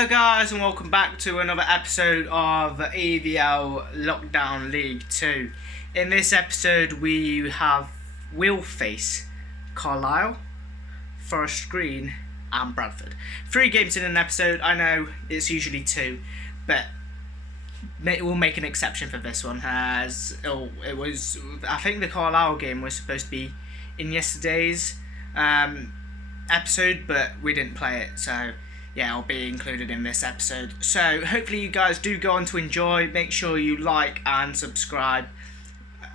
Hello guys and welcome back to another episode of EVL Lockdown League 2. In this episode we'll face Carlisle, Forest Green and Bradford. 3 games in an episode. I know it's usually 2, but we'll make an exception for this one as I think the Carlisle game was supposed to be in yesterday's episode, but we didn't play it, so yeah, it'll be included in this episode. So hopefully you guys do go on to enjoy. Make sure you like and subscribe.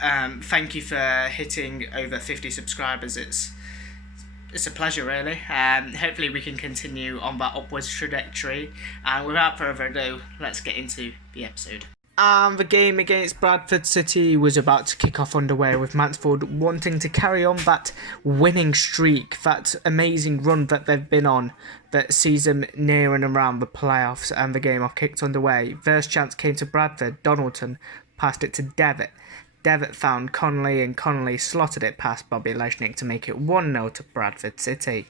Thank you for hitting over 50 subscribers. It's a pleasure, really. Hopefully we can continue on that upwards trajectory. And without further ado, let's get into the episode. And the game against Bradford City was about to kick off underway, with Mansfield wanting to carry on that winning streak, that amazing run that they've been on that sees them near and around the playoffs, and the game off kicked underway. First chance came to Bradford. Donaldson passed it to Devitt. Devitt found Connolly, and Connolly slotted it past Bobby Leshnick to make it 1-0 to Bradford City.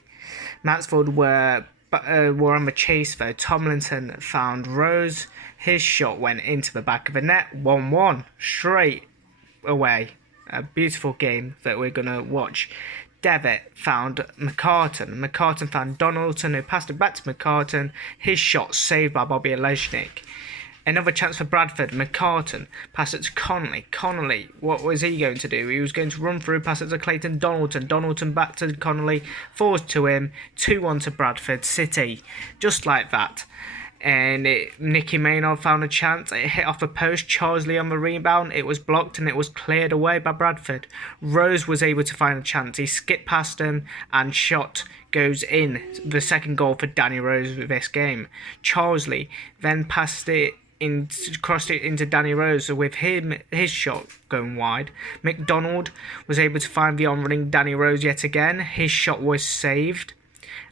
Mansfield were on the chase though. Tomlinson found Rose. His shot went into the back of the net. 1-1 straight away. A beautiful game that we're going to watch. Devitt found McCartan. McCartan found Donaldson, who passed it back to McCartan. His shot saved by Bobby Leshnick. Another chance for Bradford. McCartan passed it to Connolly. Connolly, what was he going to do? He was going to run through, pass it to Clayton Donaldson. Donaldson back to Connolly, falls to him. 2-1 to Bradford City. Just like that. And Nicky Maynard found a chance. It hit off a post. Charlesley on the rebound. It was blocked and it was cleared away by Bradford. Rose was able to find a chance. He skipped past him and shot goes in. The second goal for Danny Rose with this game. Charlesley then crossed it into Danny Rose with his shot going wide. McDonald was able to find the on-running Danny Rose yet again. His shot was saved.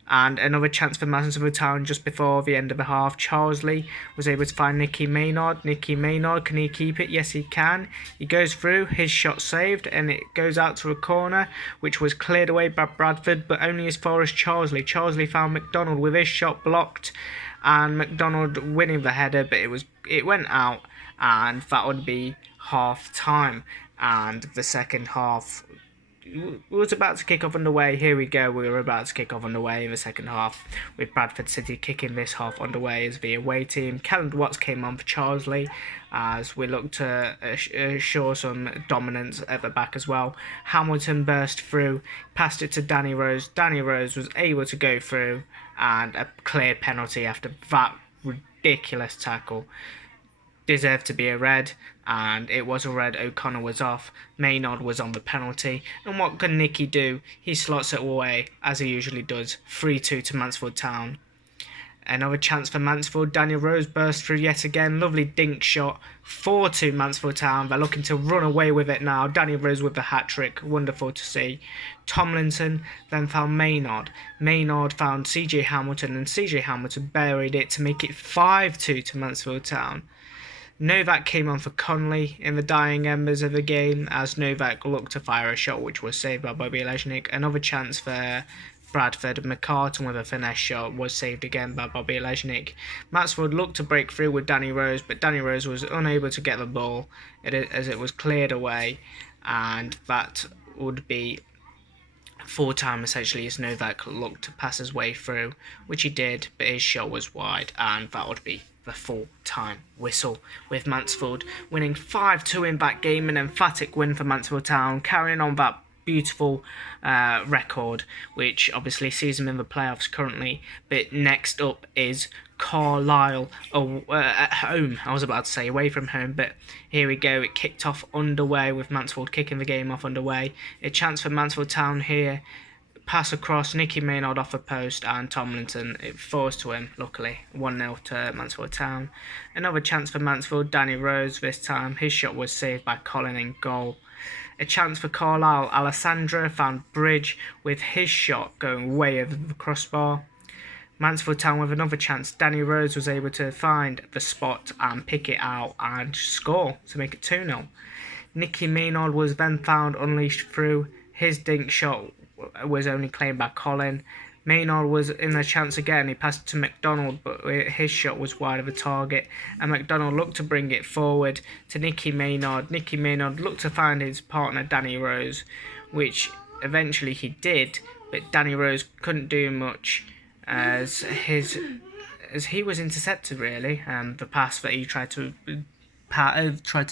And another chance for Mansfield Town just before the end of the half. Charlesley was able to find Nicky Maynard. Nicky Maynard, can he keep it? Yes, he can. He goes through, his shot saved, and it goes out to a corner, which was cleared away by Bradford, but only as far as Charlesley. Charlesley found McDonald with his shot blocked, and McDonald winning the header, but it went out, and that would be half time. And the second half was about to kick off underway. Here we go, we were about to kick off underway in the second half, with Bradford City kicking this half underway as the away team. Callum Watts came on for Charlesley as we looked to assure some dominance at the back as well. Hamilton burst through, passed it to Danny Rose. Danny Rose was able to go through, and a clear penalty after that ridiculous tackle. Deserved to be a red, and it was a red. O'Connor was off. Maynard was on the penalty, and what can Nicky do? He slots it away as he usually does. 3-2 to Mansfield Town. Another chance for Mansfield. Daniel Rose burst through yet again. Lovely dink shot. 4-2 Mansfield Town. They're looking to run away with it now. Daniel Rose with the hat-trick. Wonderful to see. Tomlinson then found Maynard. Maynard found CJ Hamilton, and CJ Hamilton buried it to make it 5-2 to Mansfield Town. Novak came on for Connolly in the dying embers of the game as Novak looked to fire a shot which was saved by Bobby Leshnick. Another chance for Bradford. McCartan with a finesse shot was saved again by Bobby Leshnick. Mansfield looked to break through with Danny Rose, but Danny Rose was unable to get the ball as it was cleared away, and that would be full time essentially as Novak looked to pass his way through, which he did, but his shot was wide, and that would be the full-time whistle, with Mansfield winning 5-2 in that game. An emphatic win for Mansfield Town, carrying on that beautiful record, which obviously sees them in the playoffs currently. But next up is Carlisle at home. I was about to say away from home, but here we go. It kicked off underway with Mansfield kicking the game off underway. A chance for Mansfield Town here. Pass across, Nicky Maynard off a post, and Tomlinson, it falls to him, luckily. 1-0 to Mansfield Town. Another chance for Mansfield. Danny Rose this time. His shot was saved by Colin in goal. A chance for Carlisle. Alessandro found Bridge with his shot going way over the crossbar. Mansfield Town with another chance. Danny Rose was able to find the spot and pick it out and score to make it 2-0. Nicky Maynard was then found unleashed through. His dink shot was only claimed by Colin. Maynard was in the chance again. He passed it to McDonald, but his shot was wide of the target. And McDonald looked to bring it forward to Nicky Maynard. Nicky Maynard looked to find his partner, Danny Rose, which eventually he did. But Danny Rose couldn't do much as he was intercepted, really. The pass that he tried to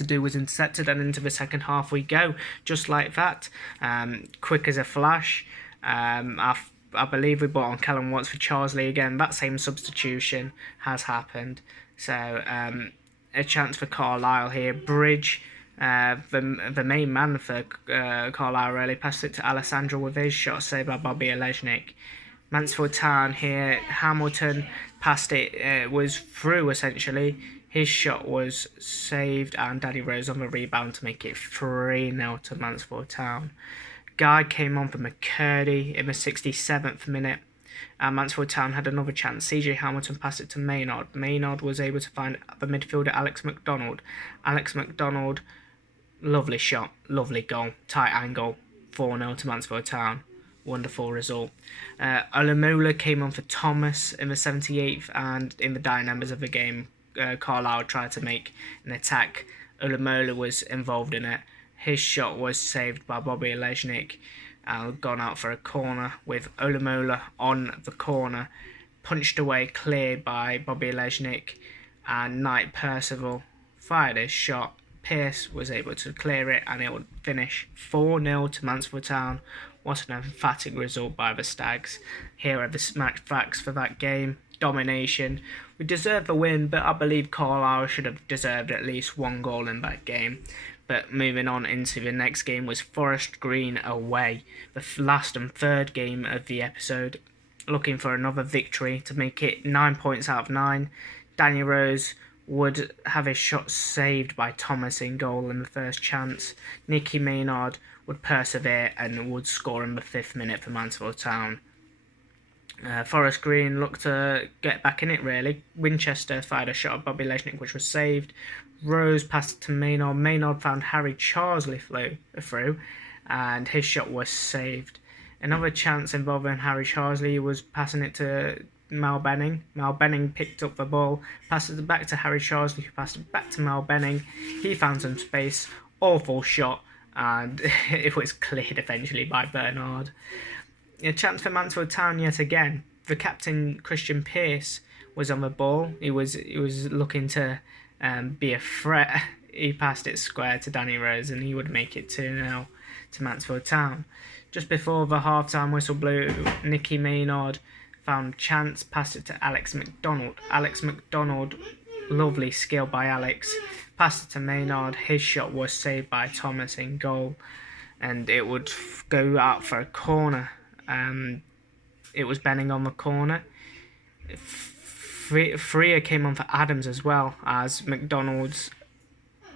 do was intercepted, and into the second half we go, just like that. Quick as a flash. I believe we brought on Callum Watts for Charsley again. That same substitution has happened. So a chance for Carlisle here. Bridge, the main man for Carlisle, really passed it to Alessandro with his shot saved by Bobby Olejnik. Mansfield Town here. Hamilton passed it, was through essentially. His shot was saved, and Danny Rose on the rebound to make it 3-0 to Mansfield Town. Guy came on for McCurdy in the 67th minute, and Mansfield Town had another chance. CJ Hamilton passed it to Maynard. Maynard was able to find the midfielder Alex McDonald. Alex McDonald, lovely shot, lovely goal, tight angle, 4-0 to Mansfield Town. Wonderful result. Olamola came on for Thomas in the 78th, and in the dying embers of the game, Carlisle tried to make an attack. Olamola was involved in it. His shot was saved by Bobby Olejnik and gone out for a corner, with Olamola on the corner, punched away clear by Bobby Olejnik, and Knight Percival fired his shot. Pearce was able to clear it, and it would finish 4-0 to Mansfield Town. What an emphatic result by the Stags. Here are the match facts for that game. Domination. We deserved the win, but I believe Carlisle should have deserved at least one goal in that game. But moving on into the next game was Forest Green away, the last and third game of the episode, looking for another victory to make it 9 points out of 9. Danny Rose would have his shot saved by Thomas in goal in the first chance. Nicky Maynard would persevere and would score in the 5th minute for Mansfield Town. Forest Green looked to get back in it, really. Winchester fired a shot at Bobby Olejnik, which was saved. Rose passed it to Maynard. Maynard found Harry Charsley through, and his shot was saved. Another chance involving Harry Charsley was passing it to Mal Benning. Mal Benning picked up the ball, passed it back to Harry Charsley, who passed it back to Mal Benning. He found some space. Awful shot, and it was cleared eventually by Bernard. A chance for Mansfield Town yet again. The captain, Christian Pearce, was on the ball. He was looking to be a threat. He passed it square to Danny Rose, and he would make it 2-0 to Mansfield Town. Just before the half-time whistle blew, Nicky Maynard found chance, passed it to Alex McDonald. Alex McDonald, lovely skill by Alex, passed it to Maynard. His shot was saved by Thomas in goal, and it would go out for a corner. It was Benning on the corner. Freer came on for Adams as well, as McDonald's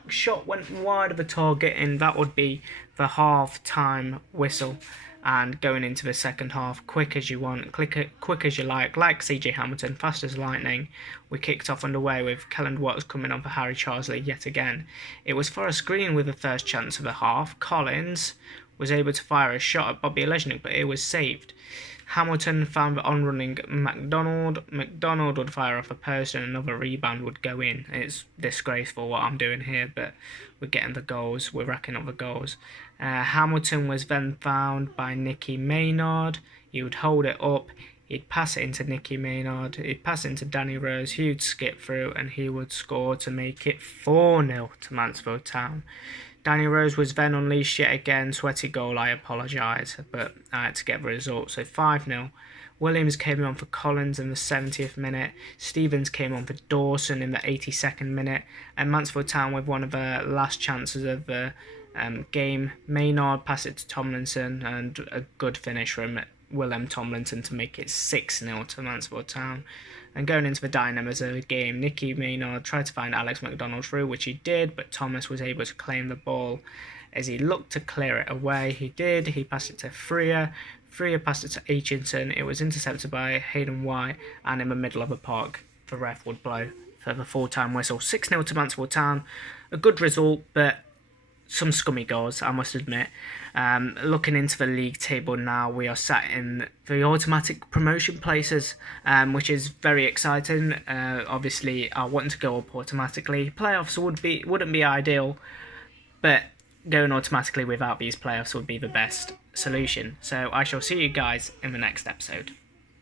shot went wide of the target, and that would be the half-time whistle. And going into the second half, quick as you want, quick as you like CJ Hamilton, fast as lightning, we kicked off underway with Callum Watts coming on for Harry Charsley yet again. It was Forest Green with the first chance of the half. Collins was able to fire a shot at Bobby Olejnik, but it was saved. Hamilton found the on-running McDonald. McDonald would fire off a post, and another rebound would go in. It's disgraceful what I'm doing here, but we're getting the goals. We're racking up the goals. Hamilton was then found by Nicky Maynard. He would hold it up. He'd pass it into Nicky Maynard. He'd pass it into Danny Rose. He would skip through, and he would score to make it 4-0 to Mansfield Town. Danny Rose was then unleashed yet again. Sweaty goal, I apologise, but I had to get the result. So 5-0. Williams came on for Collins in the 70th minute. Stevens came on for Dawson in the 82nd minute. And Mansfield Town with one of the last chances of the game. Maynard passed it to Tomlinson, and a good finish from Willem Tomlinson to make it 6-0 to Mansfield Town. And going into the dynamics of the game, Nicky Maynard tried to find Alex McDonald through, which he did, but Thomas was able to claim the ball. As he looked to clear it away, he did. He passed it to Freer. Freer passed it to Aitchington. It was intercepted by Hayden White, and in the middle of the park, the ref would blow for the full-time whistle. 6-0 to Mansfield Town. A good result, but some scummy goals, I must admit. Looking into the league table now, we are sat in the automatic promotion places, which is very exciting. Obviously, I want to go up automatically. Playoffs wouldn't be ideal, but going automatically without these playoffs would be the best solution. So I shall see you guys in the next episode.